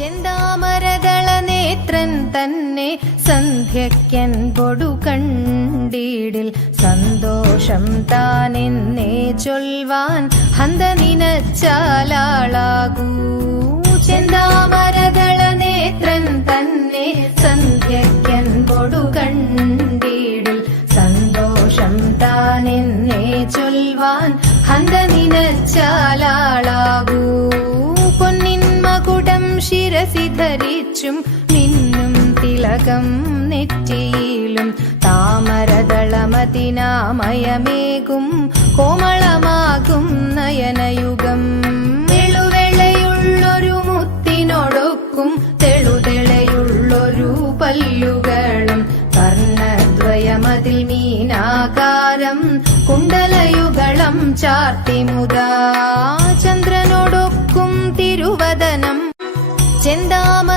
ചെന്താമരദള നേത്രൻ തന്നെ സന്ധ്യയ്ക്കൻ പൊടു കണ്ടീടിൽ സന്തോഷം താനെന്നേ ചൊൽവാൻ ഹന്ത നിനച്ചാലാളാകൂ. ചെന്താമരദള നേത്രൻ തന്നെ സന്ധ്യയ്ക്കൻ പൊടു കണ്ടീടിൽ സന്തോഷം താനെന്നേ ചൊൽവാൻ ഹന്ത നിനച്ചാലാളാകൂ. പൊന്നിൻ മകുടം ശിരസി ധരിച്ചും മിന്നും തിലകം നെറ്റിയിലും താമരദളമതിനാമയമേകും കോമളമാകും നയനയുഗം. വെളുവെളയുള്ളൊരു മുത്തിനോടൊക്കും തെളുതെളയുള്ളൊരു പല്ലുകളും കർണദ്വയമതിൽ മീനാകാരം കുണ്ടലയുഗളം ചാർത്തിമുദാ ചന്ദ്രനോടൊക്കും തിരുവദനം ചെന്താമ